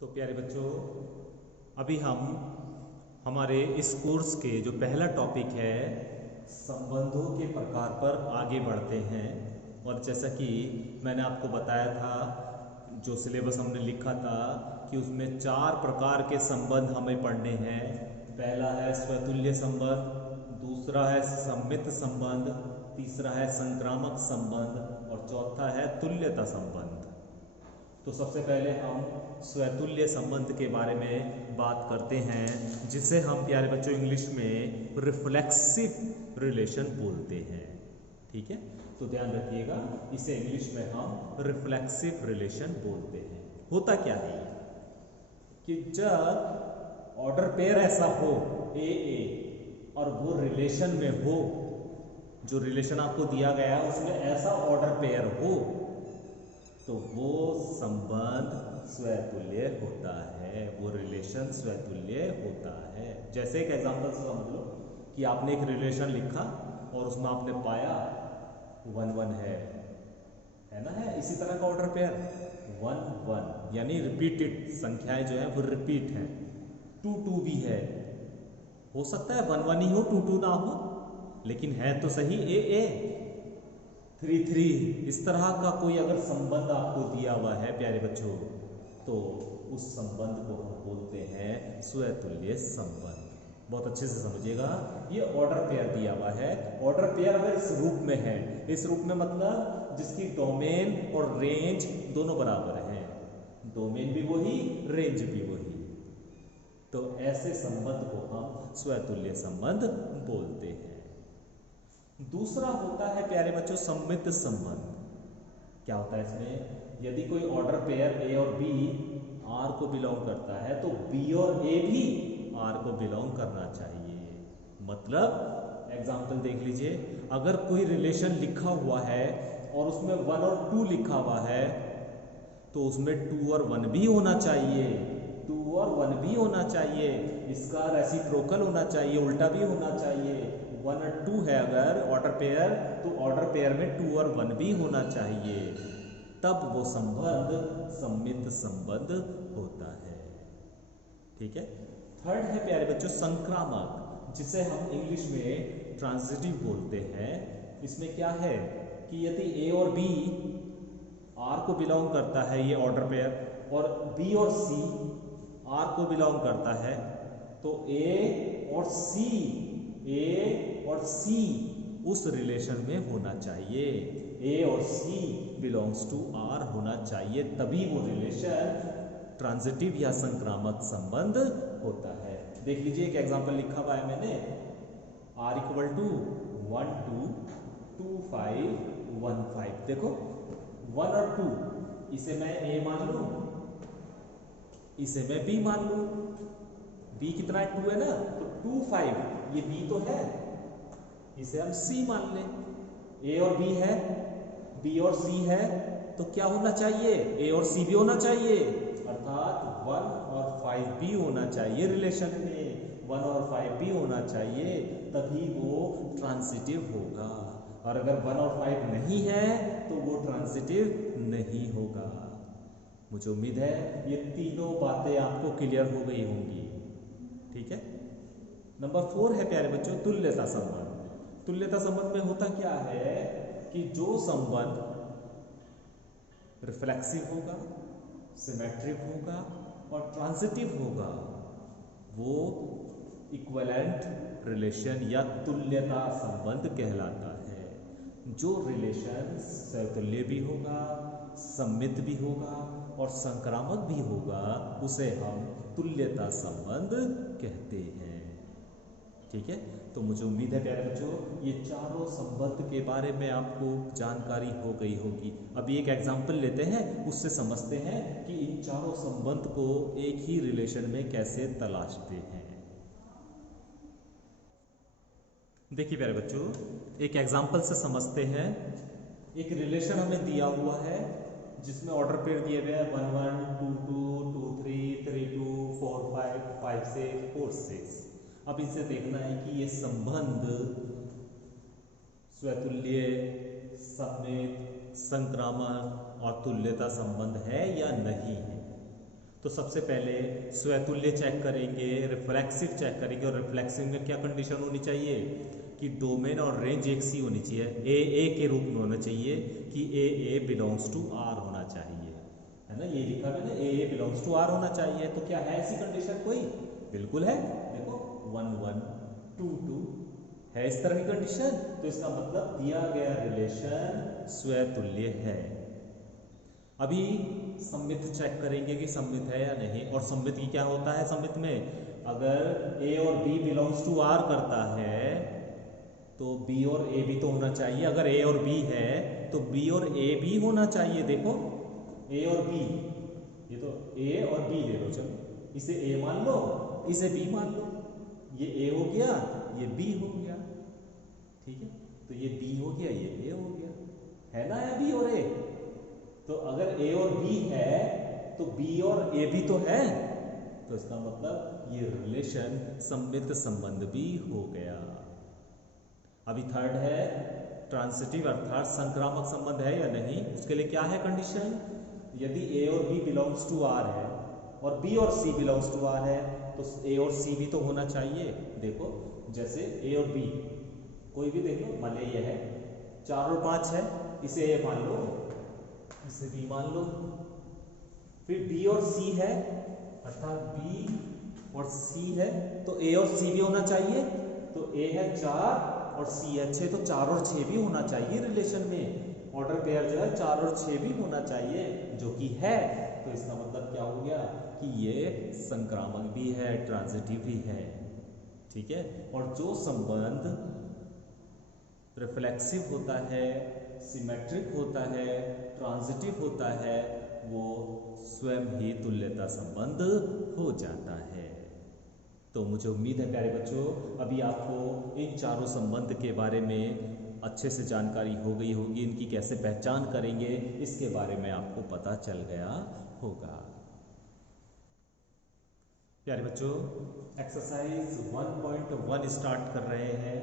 तो प्यारे बच्चों, अभी हम हमारे इस कोर्स के जो पहला टॉपिक है संबंधों के प्रकार पर आगे बढ़ते हैं। और जैसा कि मैंने आपको बताया था, जो सिलेबस हमने लिखा था कि उसमें 4 प्रकार के संबंध हमें पढ़ने हैं। पहला है स्वतुल्य संबंध, दूसरा है सम्मित संबंध, तीसरा है संक्रामक संबंध और चौथा है तुल्यता संबंध। तो सबसे पहले हम स्वतुल्य संबंध के बारे में बात करते हैं, जिसे हम प्यारे बच्चों इंग्लिश में रिफ्लेक्सिव रिलेशन बोलते हैं। ठीक है, तो ध्यान रखिएगा, इसे इंग्लिश में हम रिफ्लेक्सिव रिलेशन बोलते हैं। होता क्या है कि जब ऑर्डर पेयर ऐसा हो ए और वो रिलेशन में हो, जो रिलेशन आपको दिया गया है उसमें ऐसा ऑर्डर पेयर हो, तो वो संबंध स्वतुल्य होता है, वो रिलेशन स्वतुल्य होता है। जैसे एक एग्जांपल से समझ लो कि आपने एक रिलेशन लिखा और उसमें आपने पाया 1 1 है ना, है इसी तरह का ऑर्डर पेयर 1 1, यानी रिपीटेड संख्याएं जो है वो रिपीट है। 2 2 भी है, हो सकता है 1 1 ही हो, 2 2 ना हो, लेकिन है तो सही ए 3 3। इस तरह का कोई अगर संबंध आपको दिया हुआ है प्यारे बच्चों, तो उस संबंध को हम बोलते हैं स्वतुल्य संबंध। बहुत अच्छे से समझिएगा, ये ऑर्डर पेयर दिया हुआ है। ऑर्डर पेयर अगर इस रूप में है, इस रूप में मतलब जिसकी डोमेन और रेंज दोनों बराबर हैं, डोमेन भी वही, रेंज भी वही, तो ऐसे संबंध को हम स्वतुल्य संबंध बोलते हैं। दूसरा होता है प्यारे बच्चों सम्मित संबंध। क्या होता है इसमें? यदि कोई ऑर्डर पेयर ए और बी आर को बिलोंग करता है, तो बी और ए भी आर को बिलोंग करना चाहिए। मतलब एग्जांपल देख लीजिए, अगर कोई रिलेशन लिखा हुआ है और उसमें 1 और 2 लिखा हुआ है, तो उसमें 2 और 1 भी होना चाहिए, 2 और 1 भी होना चाहिए। इसका रेसिप्रोकल होना चाहिए, उल्टा भी होना चाहिए। 1 और 2 है अगर ऑर्डर पेयर, तो ऑर्डर पेयर में 2 और 1 भी होना चाहिए, तब वो संबंध सम्मित संबंध होता है। ठीक है। थर्ड है प्यारे बच्चों संक्रामक, जिसे हम इंग्लिश में ट्रांजिटिव बोलते हैं। इसमें क्या है कि यदि ए और बी आर को बिलोंग करता है, ये ऑर्डर पेयर, और बी और सी आर को बिलोंग करता है, तो ए और सी उस रिलेशन में होना चाहिए। ए और सी बिलोंग्स टू आर होना चाहिए, तभी वो रिलेशन ट्रांजिटिव या संक्रामक संबंध होता है। देख लीजिए, एक एग्जांपल लिखा हुआ है मैंने, आर इक्वल टू 1 2 2 5 1 5। देखो 1 और 2, इसे मैं ए मान लूं, इसे मैं बी मान लूं। बी कितना है? 2 है ना, तो 2 5, ये बी तो है, इसे हम सी मान लें। ए और बी है, बी और सी है, तो क्या होना चाहिए? ए और सी भी होना चाहिए, अर्थात 1 और 5 भी होना चाहिए रिलेशन में, 1 और 5 भी होना चाहिए, तभी वो ट्रांजिटिव होगा। और अगर 1 और 5 नहीं है तो वो ट्रांजिटिव नहीं होगा। मुझे उम्मीद है ये तीनों बातें आपको क्लियर हो गई होंगी। ठीक है। नंबर 4 है प्यारे बच्चों तुल्यता संबंध। तुल्यता संबंध में होता क्या है कि जो संबंध रिफ्लेक्सिव होगा, सिमेट्रिक होगा और ट्रांजिटिव होगा, वो इक्विवेलेंट रिलेशन या तुल्यता संबंध कहलाता है। जो रिलेशन स्वतुल्य भी होगा, सम्मित भी होगा और संक्रामक भी होगा, उसे हम तुल्यता संबंध कहते हैं। ठीक है, तो मुझे उम्मीद है प्यारे बच्चों ये चारों संबंध के बारे में आपको जानकारी हो गई होगी। अभी एक एग्जांपल लेते हैं, उससे समझते हैं कि इन चारों संबंध को एक ही रिलेशन में कैसे तलाशते हैं। देखिए प्यारे बच्चों, एक एग्जांपल से समझते हैं। एक रिलेशन हमें दिया हुआ है जिसमें ऑर्डर पेयर दिए गए हैं 1 1 2 2 2 3 3 2 4 5 5 6 4 6। अब इसे देखना है कि ये संबंध स्वतुल्य, सम्मित, संक्रामक और तुल्यता संबंध है या नहीं है। तो सबसे पहले स्वतुल्य चेक करेंगे, रिफ्लेक्सिव चेक करेंगे। और रिफ्लेक्सिव में क्या कंडीशन होनी चाहिए कि डोमेन और रेंज एक सी होनी चाहिए, ए के रूप में होना चाहिए कि ए बिलोंग्स टू आर होना चाहिए, है ना। ये लिखा है ना, ए बिलोंग्स टू आर होना चाहिए। तो क्या है ऐसी कंडीशन कोई? बिल्कुल है। देखो 1 1 2 2 है इस तरह की कंडीशन। तो इसका मतलब दिया गया रिलेशन स्वतुल्य है। अभी सममित चेक करेंगे कि सममित है या नहीं। और सममित की क्या होता है? सममित में अगर ए और बी बिलोंग्स टू आर करता है तो बी और ए भी तो होना चाहिए। अगर ए और बी है तो बी और ए भी होना चाहिए। देखो ए और बी, ये तो ए और बी ले लो, चलो इसे ए मान लो, इसे बी मान लो। ये ए हो गया, ये बी हो गया, ठीक है। तो ये बी हो गया, ये ए हो गया, है ना, या बी और ए। तो अगर ए और बी है तो बी और ए भी तो है। तो इसका मतलब ये रिलेशन सममित संबंध भी हो गया। अभी थर्ड है ट्रांसिटिव अर्थात संक्रामक संबंध है या नहीं। उसके लिए क्या है कंडीशन? यदि ए और बी बिलोंग्स टू आर है और बी और सी बिलोंग्स टू आर है तो ए और सी भी तो होना चाहिए। देखो जैसे ए और बी कोई भी देख लो, मान लो ये है 4 और 5 है, इसे ए मान लो, इसे बी मान लो। फिर बी और सी है अर्थात बी और सी है तो ए और सी भी होना चाहिए। तो ए है 4 और सी है 6, तो 4 और 6 भी होना चाहिए रिलेशन में। ऑर्डर पेयर जो है 4 और 6 भी होना चाहिए, जो कि है। तो इसका मतलब क्या हो गया कि ये संक्रामक भी है, ट्रांजिटिव भी है, ठीक है। और जो संबंध रिफ्लेक्सिव होता है, सिमेट्रिक होता है, ट्रांजिटिव होता है, वो स्वयं ही तुल्यता संबंध हो जाता है। तो मुझे उम्मीद है प्यारे बच्चों अभी आपको इन चारों संबंध के बारे में अच्छे से जानकारी हो गई होगी। इनकी कैसे पहचान करेंगे इसके बारे में आपको पता चल गया होगा। प्यारे बच्चों एक्सरसाइज 1.1 स्टार्ट कर रहे हैं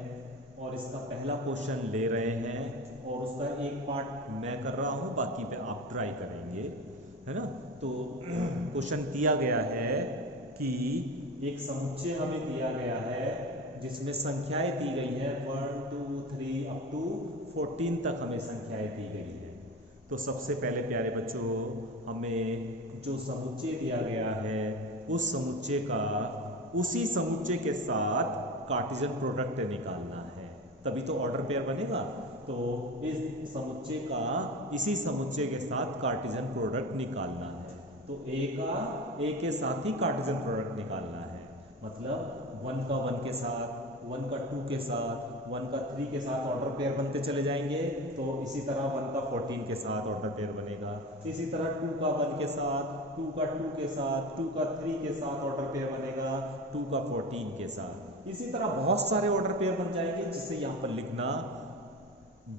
और इसका पहला क्वेश्चन ले रहे हैं और उसका एक पार्ट मैं कर रहा हूँ, बाकी पे आप ट्राई करेंगे, है ना। तो क्वेश्चन दिया गया है कि एक समुच्चय हमें दिया गया है जिसमें संख्याएं दी गई है 1 2 3 अप टू 14 तक हमें संख्याएं दी गई है। तो सबसे पहले प्यारे बच्चों हमें जो समुच्चय दिया गया है उस समुच्चय का उसी समुच्चय के साथ कार्टेशियन प्रोडक्ट निकालना है, तभी तो ऑर्डर पेयर बनेगा। तो इस समुच्चय का इसी समुच्चय के साथ कार्टेशियन प्रोडक्ट निकालना है। तो ए के साथ ही कार्टेशियन प्रोडक्ट निकालना है। मतलब 1 का 1 के साथ, 1 का 2 के साथ, 1 का 3 के साथ ऑर्डर पेयर बनते चले जाएंगे। तो इसी तरह 1 का 14 के साथ ऑर्डर पेयर बनेगा। इसी तरह 2 का 1 के साथ, 2 का 2 के साथ, 2 का 3 के साथ ऑर्डर पेयर बनेगा, 2 का 14 के साथ। इसी तरह बहुत सारे ऑर्डर पेयर बन जाएंगे जिससे यहाँ पर लिखना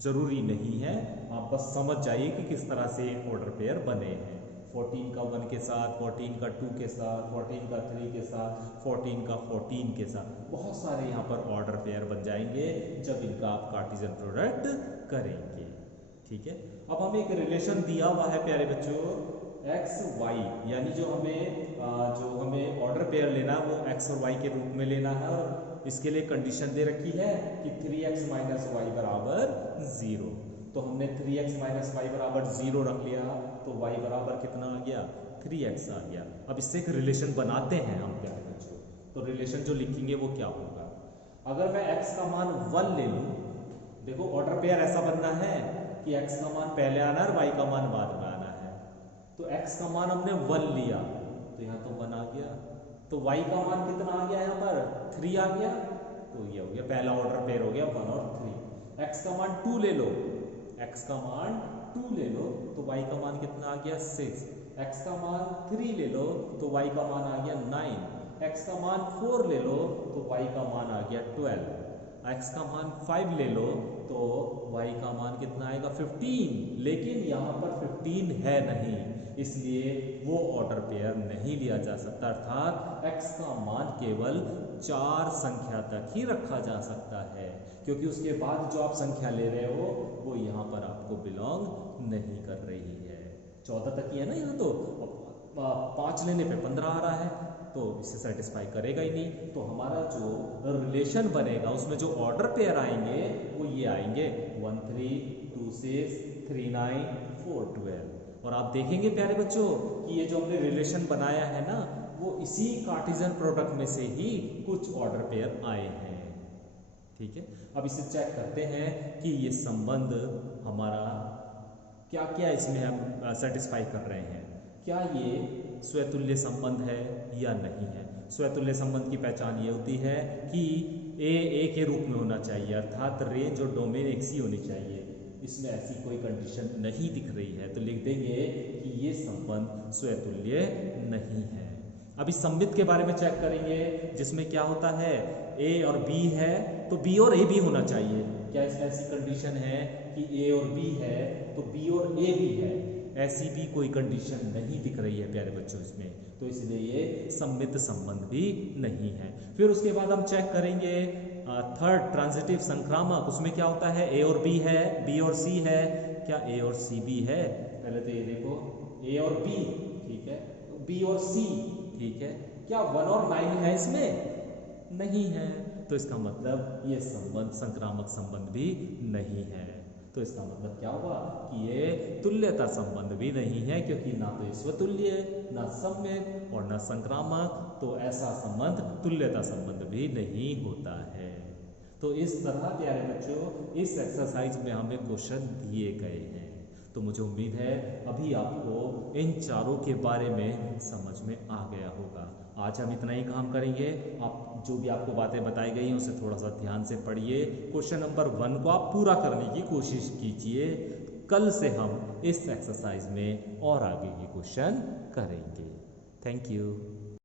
जरूरी नहीं है, आप बस समझ जाइए कि किस तरह से ऑर्डर पेयर बने हैं। 14 का 1 के साथ, 14 का 2 के साथ, 14 का 3 के साथ, 14 का 14 के साथ, बहुत सारे यहाँ पर ऑर्डर पेयर बन जाएंगे जब इनका आप कार्टेशियन प्रोडक्ट करेंगे, ठीक है। अब हमें एक रिलेशन दिया हुआ है प्यारे बच्चों एक्स वाई, यानी जो हमें ऑर्डर पेयर लेना है वो एक्स और वाई के रूप में लेना है। और इसके लिए कंडीशन दे रखी है कि 3x माइनस वाई बराबर 0। तो हमने 3x माइनस वाई बराबर 0 रख लिया, तो y बराबर कितना आ गया 3x आ गया। अब इससे एक रिलेशन बनाते हैं हम प्यारे बच्चों। तो रिलेशन जो लिखेंगे वो क्या होगा, अगर मैं x का मान 1 ले लूँ, देखो ऑर्डर पेयर ऐसा बनना है कि x का मान पहले आना है और y का मान बाद में आना है। तो x का मान हमने 1 लिया तो यहाँ तो 1 आ गया, तो y का मान कितना आ गया, यहाँ पर 3 आ गया। तो ये हो गया पहला ऑर्डर पेयर हो गया 1 और 3। x का मान 2 ले लो, x का मान 2 ले लो तो y का मान कितना आ गया 6। x का मान 3 ले लो तो y का मान आ गया 9। x का मान 4 ले लो तो y का मान आ गया 12। x का मान 5 ले लो तो y का मान कितना आएगा 15। लेकिन यहाँ पर 15 है नहीं, इसलिए वो ऑर्डर पेयर नहीं लिया जा सकता। अर्थात x का मान केवल 4 संख्या तक ही रखा जा सकता है, क्योंकि उसके बाद जो आप संख्या ले रहे हो वो यहाँ पर आपको बिलोंग नहीं कर रही है। 14 तक ही है ना यहाँ, तो 5 लेने पे 15 आ रहा है, तो इसे सेटिस्फाई करेगा ही नहीं। तो हमारा जो रिलेशन बनेगा उसमें जो ऑर्डर पेयर आएंगे वो ये आएंगे 1 3 2 6 3 9 4 12। और आप देखेंगे प्यारे बच्चों कि ये जो हमने रिलेशन बनाया है ना, वो इसी कार्टेशियन प्रोडक्ट में से ही कुछ ऑर्डर पेयर आए हैं। ठीक है, अब इसे चेक करते हैं कि ये संबंध हमारा क्या क्या इसमें हम सेटिस्फाई कर रहे हैं। क्या ये स्वतुल्य संबंध है या नहीं है। स्वतुल्य संबंध की पहचान ये होती है कि ए के रूप में होना चाहिए, अर्थात रेंज और डोमेन एक सी होनी चाहिए। इसमें ऐसी कोई कंडीशन नहीं दिख रही है, तो लिख देंगे कि ये संबंध स्वतुल्य नहीं है। अब इस संबंध के बारे में चेक करेंगे जिसमें क्या होता है, ए और बी है तो बी और ए भी होना चाहिए। क्या इसमें ऐसी कंडीशन है कि ए और बी है तो बी और ए भी है? ऐसी भी कोई कंडीशन नहीं दिख रही है प्यारे बच्चों इसमें, तो इसलिए ये सम्मित संबंध भी नहीं है। फिर उसके बाद हम चेक करेंगे थर्ड ट्रांजिटिव संक्रामक, उसमें क्या होता है, ए और बी है, बी और सी है। क्या ए और सी भी है? पहले तो ये देखो, ए और बी, ठीक है, बी और सी, ठीक है। क्या 1 और 9 है इसमें? नहीं है, तो इसका मतलब ये संबंध संक्रामक संबंध भी नहीं है। तो इसका मतलब क्या हुआ कि ये तुल्यता संबंध भी नहीं है, क्योंकि ना तो ये स्वतुल्य, ना सम्मित और ना संक्रामक, तो ऐसा संबंध तुल्यता संबंध भी नहीं होता है। तो इस तरह प्यारे बच्चों इस एक्सरसाइज में हमें क्वेश्चन दिए गए हैं। तो मुझे उम्मीद है अभी आपको इन चारों के बारे में समझ में आ गया होगा। आज हम इतना ही काम करेंगे। आप जो भी आपको बातें बताई गई हैं उसे थोड़ा सा ध्यान से पढ़िए। क्वेश्चन नंबर 1 को आप पूरा करने की कोशिश कीजिए। कल से हम इस एक्सरसाइज में और आगे के क्वेश्चन करेंगे। Thank you.